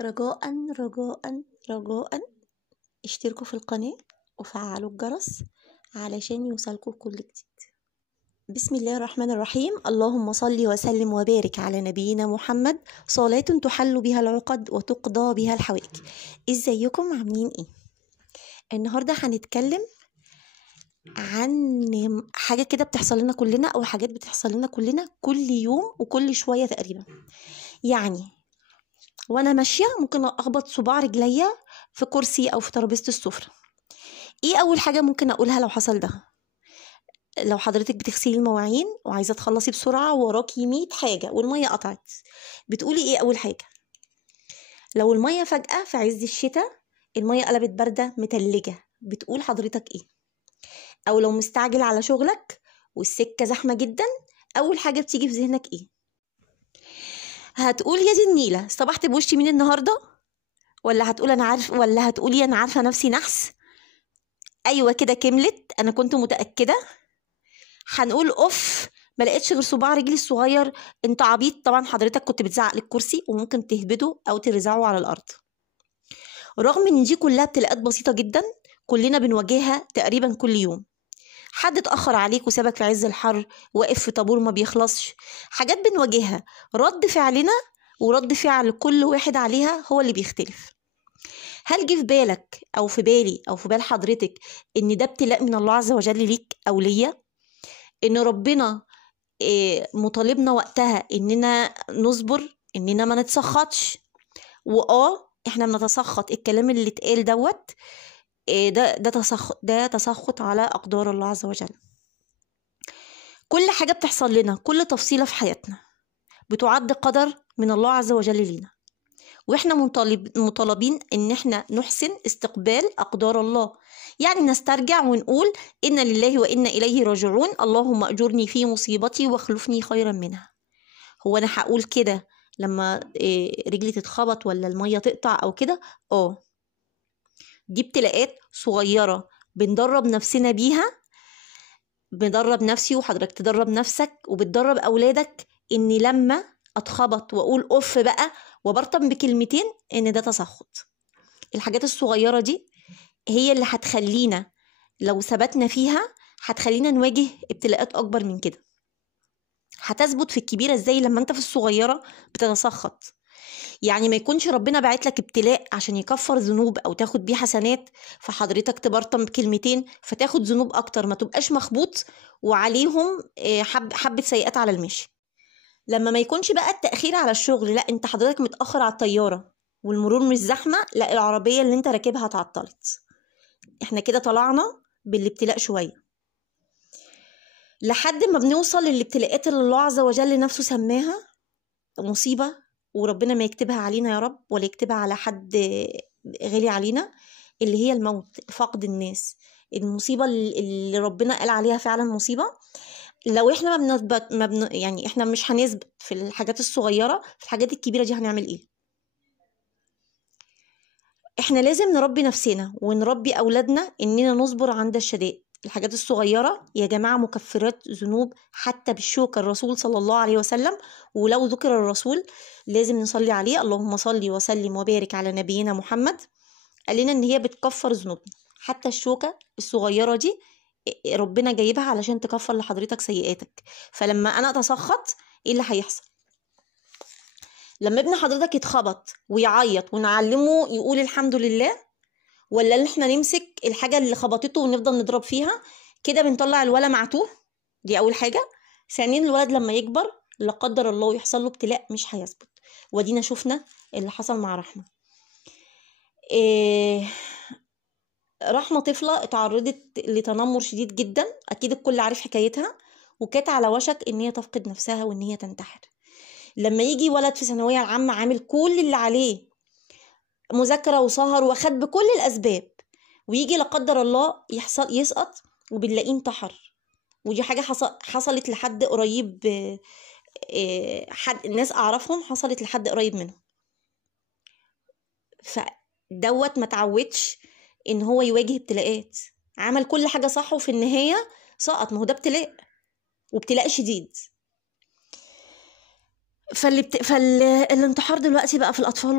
رجاء رجاء رجاء اشتركوا في القناة وفعلوا الجرس علشان يوصلكوا كل جديد. بسم الله الرحمن الرحيم. اللهم صل وسلم وبارك على نبينا محمد، صلاة تحل بها العقد وتقضى بها الحوائج. ازيكم عاملين ايه؟ النهاردة هنتكلم عن حاجة كده بتحصل لنا كلنا، او حاجات بتحصل لنا كلنا كل يوم وكل شوية تقريبا. يعني وانا ماشية ممكن اخبط صباع رجليا في كرسي او في ترابيزة السفرة. ايه اول حاجة ممكن اقولها لو حصل ده؟ لو حضرتك بتغسلي المواعين وعايزة تخلصي بسرعة وراكي 100 حاجة والمية قطعت، بتقولي ايه اول حاجة؟ لو المية فجأة في عز الشتاء المية قلبت باردة متلجة، بتقول حضرتك ايه؟ او لو مستعجل على شغلك والسكة زحمة جدا، اول حاجة بتيجي في ذهنك ايه؟ هتقول يا دي النيلة صبحت بوشي مين النهاردة؟ ولا هتقول انا عارف، ولا هتقولي انا عارفة نفسي نحس؟ ايوه كده كملت، انا كنت متأكدة. هنقول اوف، ما لقيتش غير صباع رجلي الصغير، انت عبيط. طبعا حضرتك كنت بتزعق للكرسي وممكن تهبده او ترزعه على الارض. رغم ان دي كلها ابتلاءات بسيطة جدا كلنا بنواجهها تقريبا كل يوم. حد اتأخر عليك وسابك في عز الحر، واقف في طابور ما بيخلصش، حاجات بنواجهها. رد فعلنا ورد فعل كل واحد عليها هو اللي بيختلف. هل جه في بالك او في بالي او في بال حضرتك ان ده ابتلاء من الله عز وجل ليك او ليا؟ ان ربنا مطالبنا وقتها اننا نصبر، اننا ما نتسخطش. احنا بنتسخط، الكلام اللي اتقال دوت ده تسخط على اقدار الله عز وجل. كل حاجة بتحصل لنا، كل تفصيلة في حياتنا بتعد قدر من الله عز وجل لينا، واحنا مطالبين ان احنا نحسن استقبال اقدار الله. يعني نسترجع ونقول إنا لله وإنا إليه راجعون، اللهم أجرني في مصيبتي واخلفني خيرا منها. هو أنا هقول كده لما رجلي تتخبط ولا المية تقطع أو كده؟ دي ابتلاءات صغيرة بندرب نفسنا بيها، بدرب نفسي وحضرتك تدرب نفسك وبتدرب أولادك إني لما أتخبط وأقول أوف بقى وبرطم بكلمتين إن ده تسخط. الحاجات الصغيرة دي هي اللي هتخلينا لو ثبتنا فيها هتخلينا نواجه ابتلاءات أكبر من كده. هتثبت في الكبيرة ازاي لما انت في الصغيرة بتتسخط؟ يعني ما يكونش ربنا باعت لك ابتلاء عشان يكفر ذنوب او تاخد بيه حسنات، فحضرتك تبرطم بكلمتين فتاخد ذنوب اكتر، ما تبقاش مخبوط وعليهم حبة سيئات على المشي. لما ما يكونش بقى التأخير على الشغل، لا انت حضرتك متأخر على الطيارة والمرور مش زحمة، لا العربية اللي انت راكبها اتعطلت. احنا كده طلعنا بالابتلاء شوية لحد ما بنوصل للابتلاءات اللي الله عز وجل نفسه سماها مصيبة، وربنا ما يكتبها علينا يا رب ولا يكتبها على حد غالي علينا، اللي هي الموت، فقد الناس. المصيبة اللي ربنا قال عليها فعلا مصيبة. لو احنا يعني احنا مش هنثبت في الحاجات الصغيرة، في الحاجات الكبيرة دي هنعمل ايه؟ احنا لازم نربي نفسنا ونربي اولادنا اننا نصبر عند الشدائد. الحاجات الصغيرة يا جماعة مكفرات ذنوب حتى بالشوكة. الرسول صلى الله عليه وسلم، ولو ذكر الرسول لازم نصلي عليه، اللهم صل وسلم وبارك على نبينا محمد، قال لنا ان هي بتكفر ذنوبنا. حتى الشوكة الصغيرة دي ربنا جايبها علشان تكفر لحضرتك سيئاتك. فلما انا اتسخط ايه اللي هيحصل؟ لما ابن حضرتك يتخبط ويعيط ونعلمه يقول الحمد لله، ولا اللي احنا نمسك الحاجة اللي خبطته ونفضل نضرب فيها؟ كده بنطلع الولد معتوه. دي أول حاجة. ثانيا الولد لما يكبر لا قدر الله يحصل له ابتلاء مش هيثبت، ودينا شفنا اللي حصل مع رحمة. رحمة طفلة اتعرضت لتنمر شديد جدا، أكيد الكل عارف حكايتها، وكانت على وشك إن هي تفقد نفسها وإن هي تنتحر. لما يجي ولد في ثانوية العامة عامل كل اللي عليه، مذاكرة وسهر وخد بكل الأسباب، ويجي لا قدر الله يسقط وبنلاقيه انتحر. ودي حاجة حصلت لحد قريب، ناس أعرفهم حصلت لحد قريب منهم. فدوت ما تعودش إن هو يواجه ابتلاءات، عمل كل حاجة صح وفي النهاية سقط. ما هو ده ابتلاء وابتلاء شديد. فالانتحار دلوقتي بقى في الأطفال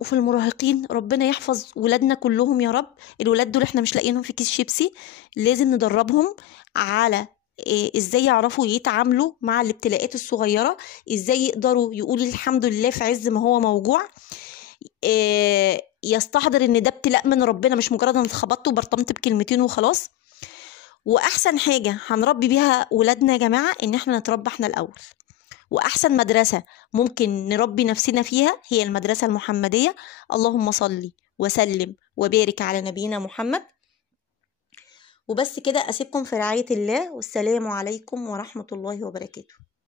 وفي المراهقين. ربنا يحفظ ولادنا كلهم يا رب. الولاد دول احنا مش لاقيينهم في كيس شيبسي، لازم ندربهم على ازاي يعرفوا يتعاملوا مع الابتلاءات الصغيرة، ازاي يقدروا يقولوا الحمد لله في عز ما هو موجوع، يستحضر ان ده ابتلاء من ربنا، مش مجرد انا اتخبطت وبرطمت بكلمتين وخلاص. واحسن حاجة هنربي بيها ولادنا يا جماعة ان احنا نتربى احنا الاول. وأحسن مدرسة ممكن نربي نفسنا فيها هي المدرسة المحمدية. اللهم صل وسلم وبارك على نبينا محمد. وبس كده، أسيبكم في رعاية الله، والسلام عليكم ورحمة الله وبركاته.